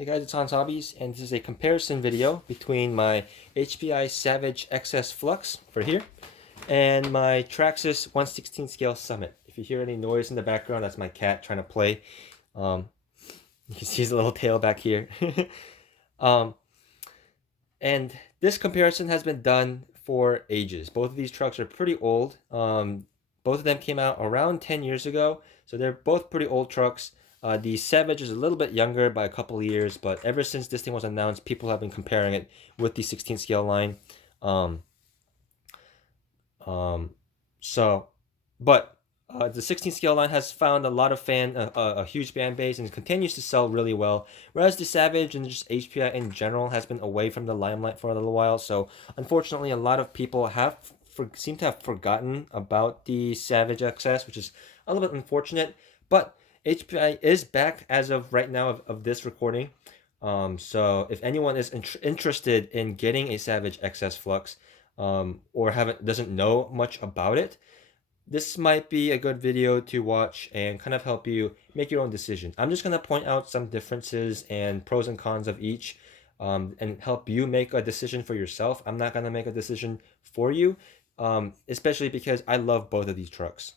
Hey guys, it's Hans Hobbies, and this is a comparison video between my HPI Savage XS Flux for here and my Traxxas 1/16 scale Summit. If you hear any noise in the background, that's my cat trying to play. Um, you can see his little tail back here. um, and this comparison has been done for ages. Both of these trucks are pretty old. Both of them came out around 10 years ago, so they're both pretty old trucks. The Savage is a little bit younger by a couple of years, but ever since this thing was announced, people have been comparing it with the 16 scale line. Um, um, so, but the 16 scale line has found a lot of a huge fan base and continues to sell really well. Whereas the Savage and just HPI in general has been away from the limelight for a little while. So unfortunately, a lot of people seem to have forgotten about the Savage XS, which is a little bit unfortunate. But HPI is back as of right now of this recording. So if anyone is interested in getting a Savage XS Flux, or doesn't know much about it, this might be a good video to watch and kind of help you make your own decision. I'm just going to point out some differences and pros and cons of each, and help you make a decision for yourself. I'm not going to make a decision for you, especially because I love both of these trucks.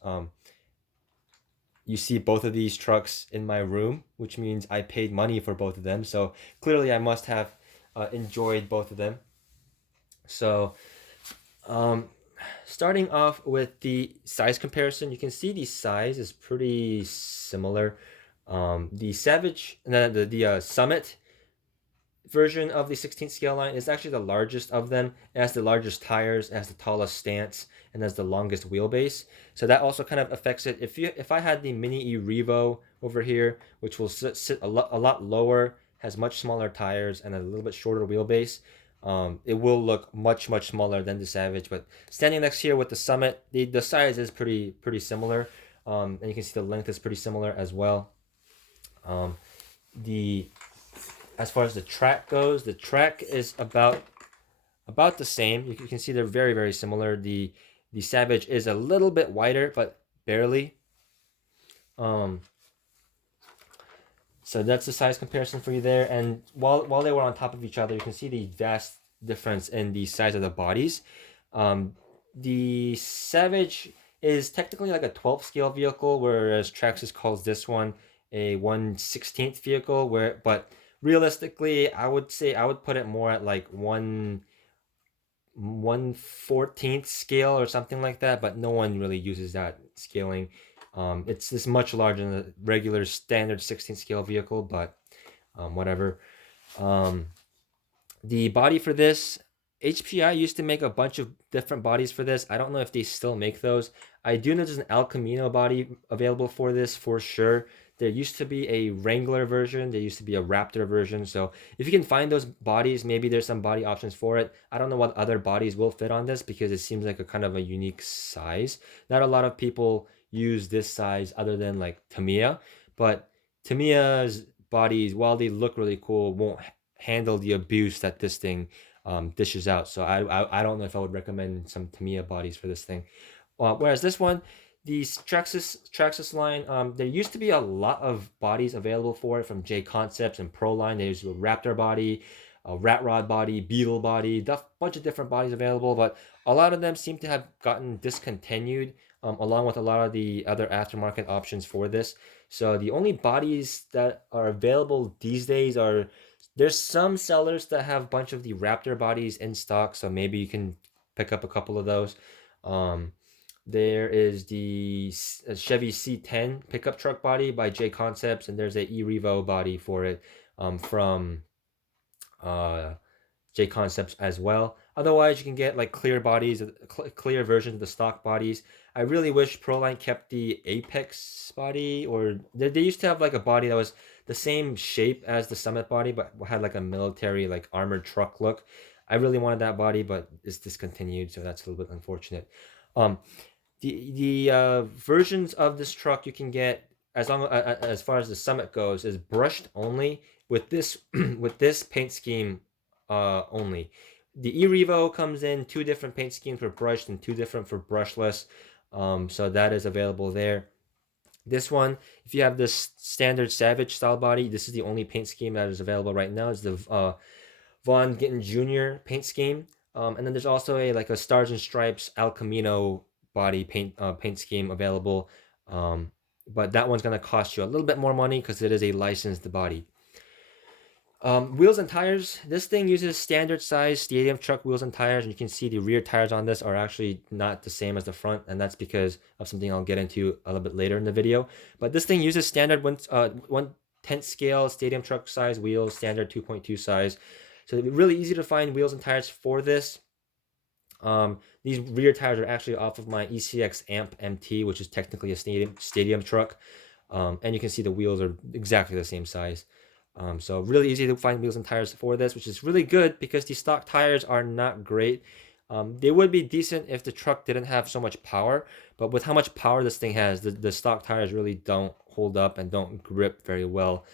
You see both of these trucks in my room, which means I paid money for both of them. So clearly I must have enjoyed both of them. So starting off with the size comparison, you can see the size is pretty similar. The Savage, the Summit version of the 16th scale line is actually the largest of them. It has the largest tires, it has the tallest stance, and has the longest wheelbase. So that also kind of affects it. If I had the mini E-Revo over here, which will sit a lot lower, has much smaller tires and a little bit shorter wheelbase, it will look much smaller than the Savage. But standing next here with the Summit, the size is pretty similar, and you can see the length is pretty similar as well. The As far as the track goes, the track is about the same. You can see they're very similar. The Savage is a little bit wider, but barely. So that's the size comparison for you there. And while they were on top of each other, you can see the vast difference in the size of the bodies. The Savage is technically like a 12 scale vehicle, whereas Traxxas calls this one a 1/16th vehicle. But realistically, I would put it more at like 1/14th scale or something like that. But no one really uses that scaling. It's this much larger than the regular standard 16 scale vehicle, but whatever. The body for this, HPI used to make a bunch of different bodies for this. I don't know if they still make those. I do know there's an El Camino body available for this for sure. There used to be a Wrangler version. There used to be a Raptor version. So if you can find those bodies, maybe there's some body options for it. I don't know what other bodies will fit on this because it seems like a kind of a unique size. Not a lot of people use this size other than like Tamiya, but Tamiya's bodies, while they look really cool, won't handle the abuse that this thing dishes out. So I don't know if I would recommend some Tamiya bodies for this thing. Whereas this one, the Traxxas line, there used to be a lot of bodies available for it from J Concepts and Pro Line. There's a Raptor body, a Rat Rod body, Beetle body, a bunch of different bodies available, but a lot of them seem to have gotten discontinued, along with a lot of the other aftermarket options for this. So the only bodies that are available these days are, there's some sellers that have a bunch of the Raptor bodies in stock, so maybe you can pick up a couple of those. There is the Chevy C10 pickup truck body by J Concepts, and there's a E-Revo body for it from J Concepts as well. Otherwise, you can get like clear bodies, clear versions of the stock bodies. I really wish Proline kept the Apex body, or they used to have like a body that was the same shape as the Summit body, but had like a military, like armored truck look. I really wanted that body, but it's discontinued, so that's a little bit unfortunate. The versions of this truck you can get, as far as the Summit goes, is brushed only with this with this paint scheme only. The E-Revo comes in 2 different paint schemes for brushed and 2 different for brushless. So that is available there. This one, if you have this standard Savage style body, this is the only paint scheme that is available right now. It's the Von Gittin Jr. paint scheme. And then there's also a Stars and Stripes El Camino body paint scheme available. But that one's gonna cost you a little bit more money because it is a licensed body. Wheels and tires. This thing uses standard size stadium truck wheels and tires, and you can see the rear tires on this are actually not the same as the front, and that's because of something I'll get into a little bit later in the video. But this thing uses standard 1/10 scale stadium truck size wheels, standard 2.2 size. So it'd be really easy to find wheels and tires for this. These rear tires are actually off of my ECX Amp MT, which is technically a stadium truck. And you can see the wheels are exactly the same size. So really easy to find wheels and tires for this, which is really good because the stock tires are not great. They would be decent if the truck didn't have so much power, but with how much power this thing has, the stock tires really don't hold up and don't grip very well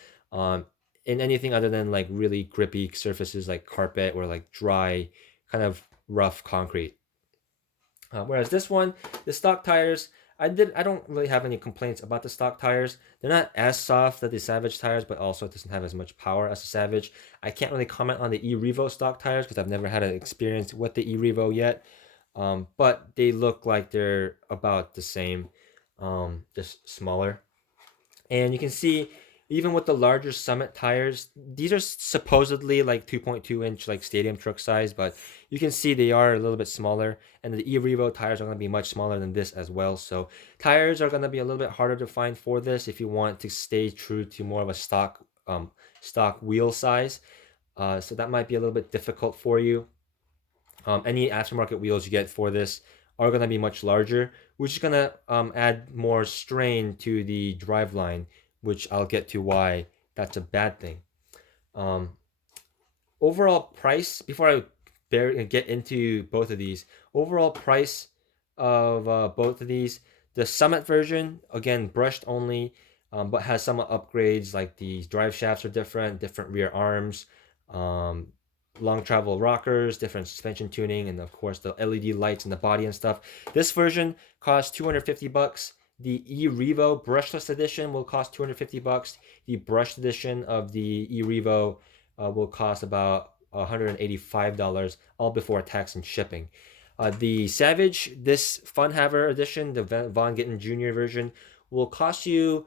in anything other than like really grippy surfaces like carpet or like dry, kind of rough concrete. Whereas this one, the stock tires, I don't really have any complaints about the stock tires. They're not as soft as the Savage tires, but also it doesn't have as much power as the Savage. I can't really comment on the E-Revo stock tires because I've never had an experience with the E-Revo yet. But they look like they're about the same, just smaller. And you can see even with the larger Summit tires, these are supposedly like 2.2 inch like stadium truck size, but you can see they are a little bit smaller, and the E-Revo tires are going to be much smaller than this as well. So tires are going to be a little bit harder to find for this if you want to stay true to more of a stock wheel size. So that might be a little bit difficult for you. Any aftermarket wheels you get for this are going to be much larger, which is going to add more strain to the driveline, which I'll get to why that's a bad thing. Overall price, before I get into both of these, overall price of both of these, the Summit version, again, brushed only, but has some upgrades like the drive shafts are different rear arms, long travel rockers, different suspension tuning, and of course the LED lights in the body and stuff. This version costs $250. The E-Revo brushless edition will cost $250. The brushed edition of the E-Revo will cost about $185, all before tax and shipping. The Savage, this Fun Haver edition, the Von Gittin Jr. version, will cost you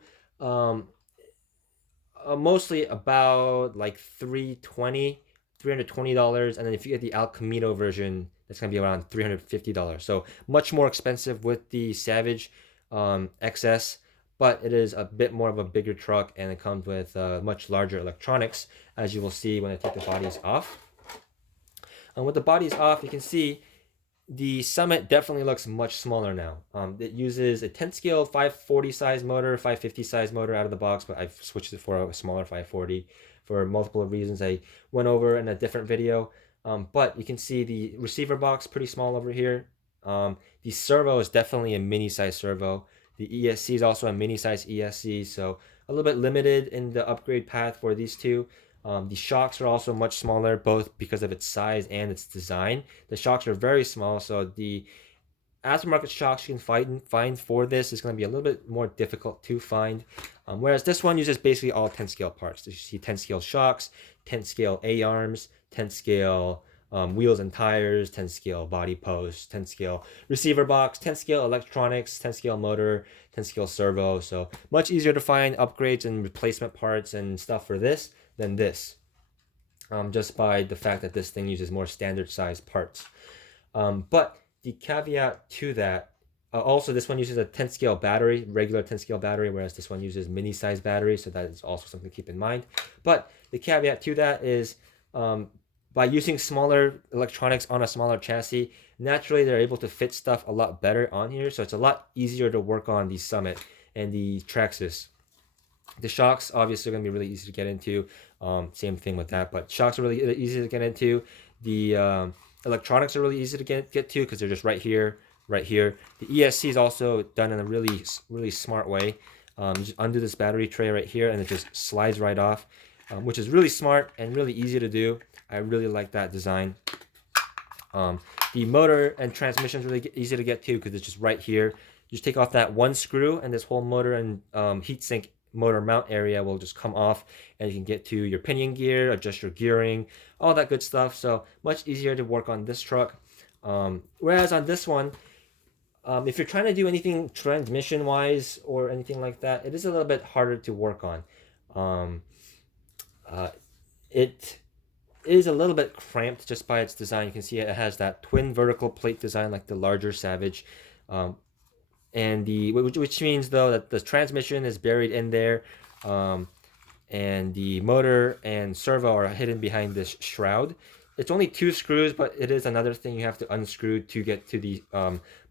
mostly about like $320, and then if you get the El Camino version, that's gonna be around $350. So much more expensive with the Savage XS, but it is a bit more of a bigger truck, and it comes with much larger electronics, as you will see when I take the bodies off. And with the bodies off, you can see the Summit definitely looks much smaller now. It uses a 10 scale 540 size motor, 550 size motor out of the box, but I've switched it for a smaller 540 for multiple reasons I went over in a different video. But you can see the receiver box pretty small over here. The servo is definitely a mini size servo. The ESC is also a mini size ESC, so a little bit limited in the upgrade path for these two. The shocks are also much smaller, both because of its size and its design. The shocks are very small, so the aftermarket shocks you can find for this is going to be a little bit more difficult to find. Whereas this one uses basically all 10 scale parts. You see 10 scale shocks, 10 scale A-arms, 10 scale wheels and tires, 10 scale body posts, 10 scale receiver box, 10 scale electronics, 10 scale motor, 10 scale servo. So much easier to find upgrades and replacement parts and stuff for this than this, just by the fact that this thing uses more standard size parts. But the caveat to that, also this one uses a 10 scale battery, regular 10 scale battery, whereas this one uses mini size battery, so that is also something to keep in mind. But the caveat to that is by using smaller electronics on a smaller chassis, naturally they're able to fit stuff a lot better on here, so it's a lot easier to work on the Summit and the Traxxas. The shocks obviously are going to be really easy to get into, same thing with that, but shocks are really easy to get into. The electronics are really easy to get to because they're just right here. The ESC is also done in a really smart way. You just undo this battery tray right here and it just slides right off, which is really smart and really easy to do. I really like that design. The motor and transmission is really easy to get to because it's just right here. just take off that one screw, and this whole motor and heatsink motor mount area will just come off, and you can get to your pinion gear, adjust your gearing, all that good stuff. So much easier to work on this truck. Whereas on this one, if you're trying to do anything transmission wise or anything like that, it is a little bit harder to work on. It is a little bit cramped just by its design. You can see it has that twin vertical plate design like the larger Savage. And which means though that the transmission is buried in there, and the motor and servo are hidden behind this shroud. It's only 2 screws, but it is another thing you have to unscrew to get to the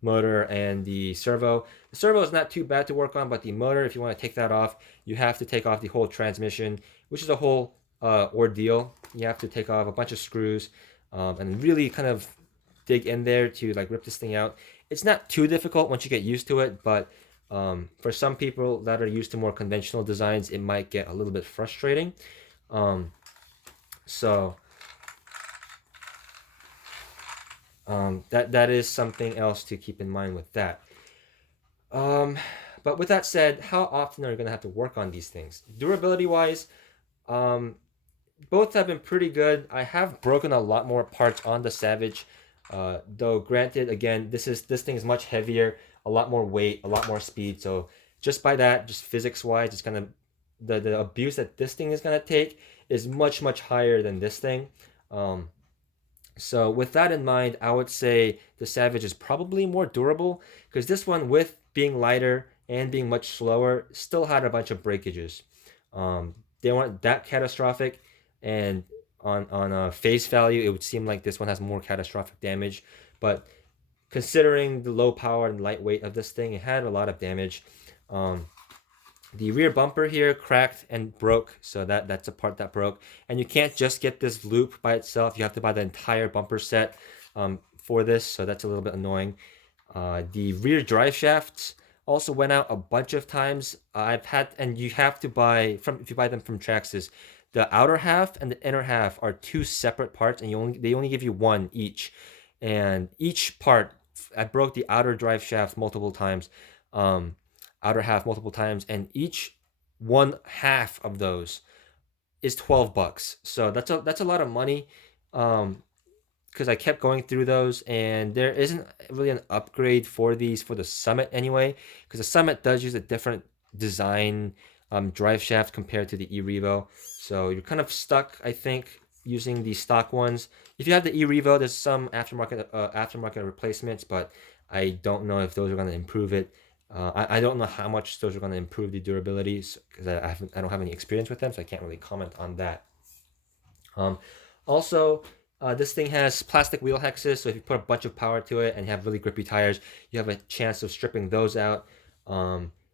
motor and the servo. The servo is not too bad to work on, but the motor, if you want to take that off, you have to take off the whole transmission, which is a whole ordeal. You have to take off a bunch of screws and really kind of dig in there to like rip this thing out. It's not too difficult once you get used to it, but for some people that are used to more conventional designs, it might get a little bit frustrating. That is something else to keep in mind with that. But with that said, how often are you going to have to work on these things? Durability wise, both have been pretty good. I have broken a lot more parts on the Savage, though granted, again, this thing is much heavier, a lot more weight, a lot more speed. So just by that, just physics wise, it's gonna the abuse that this thing is gonna take is much higher than this thing. So with that in mind, I would say the Savage is probably more durable, because this one, with being lighter and being much slower, still had a bunch of breakages. They weren't that catastrophic, and on a face value, it would seem like this one has more catastrophic damage. But considering the low power and lightweight of this thing, it had a lot of damage. The rear bumper here cracked and broke, so that's a part that broke. And you can't just get this loop by itself. You have to buy the entire bumper set for this, so that's a little bit annoying. The rear drive shafts also went out a bunch of times. And you have to buy if you buy them from Traxxas, the outer half and the inner half are 2 separate parts, and they only give you one each. And each part, I broke the outer drive shaft multiple times. Outer half multiple times, and each one half of those is $12. So that's a lot of money, because I kept going through those, and there isn't really an upgrade for these for the Summit anyway, because the Summit does use a different design drive shaft compared to the E-Revo. So you're kind of stuck, I think, using the stock ones. If you have the E-Revo, there's some aftermarket replacements, but I don't know if those are going to improve it. I don't know how much those are going to improve the durability, because I don't have any experience with them, so I can't really comment on that. Also, this thing has plastic wheel hexes, so if you put a bunch of power to it and you have really grippy tires, you have a chance of stripping those out.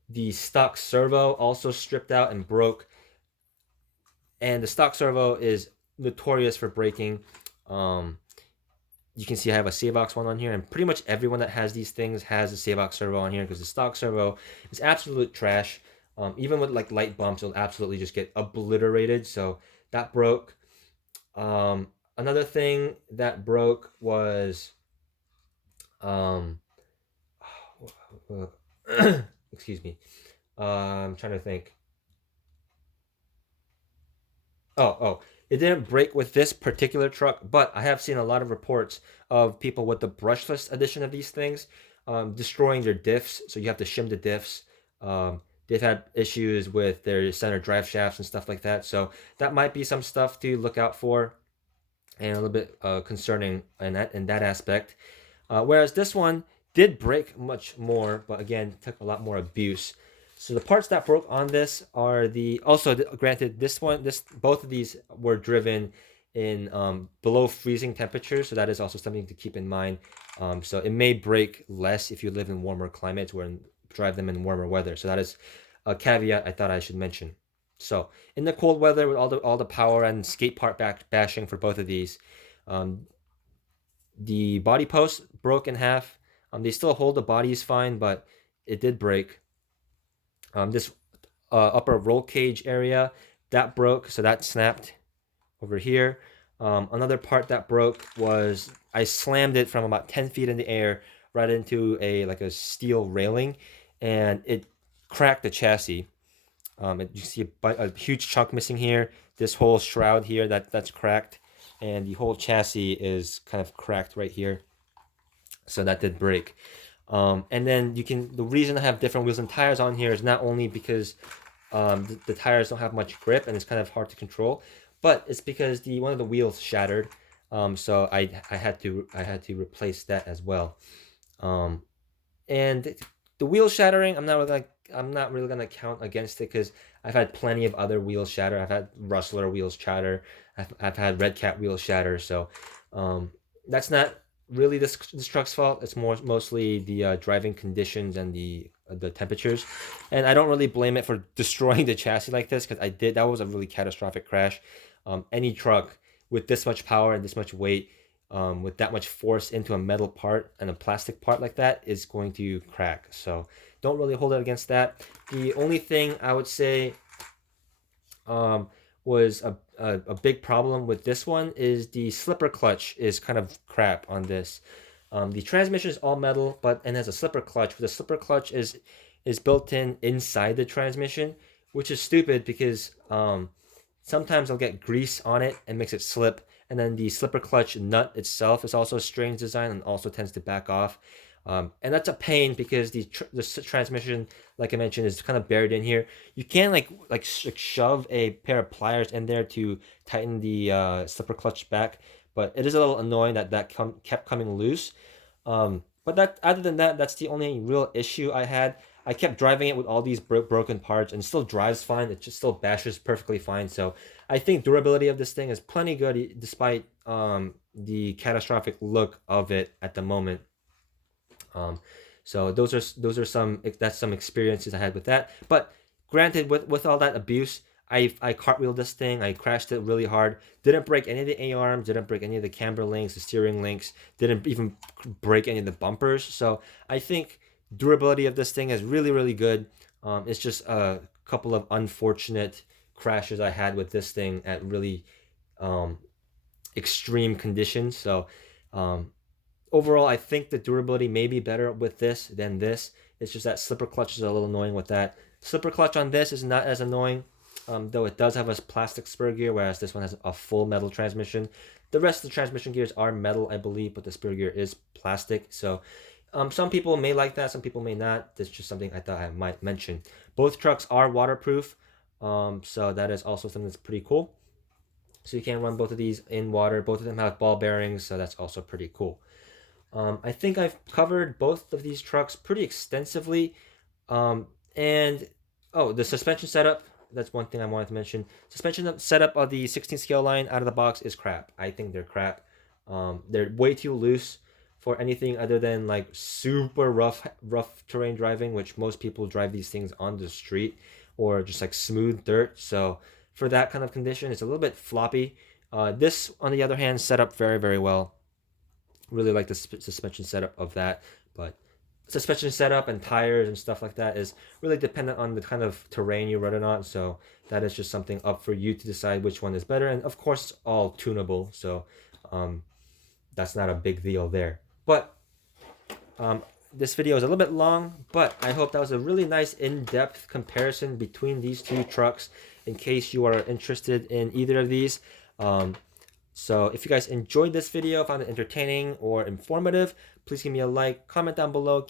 The stock servo also stripped out and broke, and the stock servo is notorious for breaking. You can see I have a Savox one on here, and pretty much everyone that has these things has a Savox servo on here, because the stock servo is absolute trash. Even with like light bumps, it'll absolutely just get obliterated. So that broke. Another thing that broke was excuse me. I'm trying to think. It didn't break with this particular truck, but I have seen a lot of reports of people with the brushless edition of these things destroying their diffs. So you have to shim the diffs. They've had issues with their center drive shafts and stuff like that. So that might be some stuff to look out for, and a little bit concerning in that aspect. Whereas this one did break much more, but again, took a lot more abuse. So the parts that broke on this are granted, both of these were driven in below freezing temperatures, so that is also something to keep in mind. So it may break less if you live in warmer climates or drive them in warmer weather. So that is a caveat I thought I should mention. So in the cold weather, with all the power and skate part bashing for both of these, the body post broke in half. They still hold the bodies fine, but it did break. This upper roll cage area, that broke, so that snapped over here. Another part that broke was I slammed it from about 10 feet in the air right into a steel railing, and it cracked the chassis. You see a huge chunk missing here. This whole shroud here that's cracked, and the whole chassis is kind of cracked right here. So that did break. And then the reason I have different wheels and tires on here is not only because the tires don't have much grip and it's kind of hard to control, but it's because one of the wheels shattered. So I had to replace that as well. And the wheel shattering, I'm not really gonna count against it because I've had plenty of other wheels shatter. I've had Rustler wheels shatter. I've had Red Cat wheels shatter. So that's not really this truck's fault. It's mostly the driving conditions and the temperatures, and I don't really blame it for destroying the chassis like this because that was a really catastrophic crash. Any truck with this much power and this much weight, with that much force into a metal part and a plastic part like that is going to crack. So don't really hold it against that. The only thing I would say was a big problem with this one is the slipper clutch is kind of crap on this. The transmission is all metal, and has a slipper clutch. But the slipper clutch is built inside the transmission, which is stupid because sometimes I'll get grease on it and makes it slip. And then the slipper clutch nut itself is also a strange design and also tends to back off. And that's a pain because the transmission, like I mentioned, is kind of buried in here. You can like shove a pair of pliers in there to tighten the slipper clutch back, but it is a little annoying that kept coming loose. But other than that, that's the only real issue I had. I kept driving it with all these broken parts and it still drives fine. It just still bashes perfectly fine. So I think durability of this thing is plenty good despite the catastrophic look of it at the moment. So those are some experiences I had with that. But granted, with all that abuse, I cartwheeled this thing. I crashed it really hard. Didn't break any of the A-arms. Didn't break any of the camber links, the steering links. Didn't even break any of the bumpers. So I think durability of this thing is really, really good. It's just a couple of unfortunate crashes I had with this thing at really extreme conditions. So overall, I think the durability may be better with this than this. It's just that slipper clutch is a little annoying with that. Slipper clutch on this is not as annoying, though it does have a plastic spur gear, whereas this one has a full metal transmission. The rest of the transmission gears are metal, I believe, but the spur gear is plastic. So some people may like that, some people may not. That's just something I thought I might mention. Both trucks are waterproof, so that is also something that's pretty cool. So you can run both of these in water. Both of them have ball bearings, so that's also pretty cool. I think I've covered both of these trucks pretty extensively. And the suspension setup, that's one thing I wanted to mention. Suspension setup of the 16 scale line out of the box is crap. I think they're crap. They're way too loose for anything other than like super rough terrain driving, which most people drive these things on the street or just like smooth dirt. So for that kind of condition, it's a little bit floppy. This, on the other hand, set up very, very well. Really like the suspension setup of that, but suspension setup and tires and stuff like that is really dependent on the kind of terrain you're running on. So that is just something up for you to decide which one is better. And of course, it's all tunable, so that's not a big deal there. But this video is a little bit long, but I hope that was a really nice in-depth comparison between these two trucks in case you are interested in either of these. So if you guys enjoyed this video, found it entertaining or informative, please give me a like, comment down below,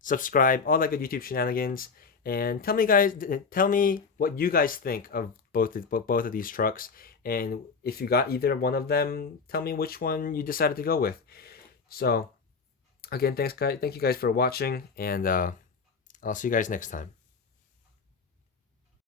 subscribe, all that good YouTube shenanigans, and tell me what you guys think of both of these trucks, and if you got either one of them, tell me which one you decided to go with. So again, thank you guys for watching, and I'll see you guys next time.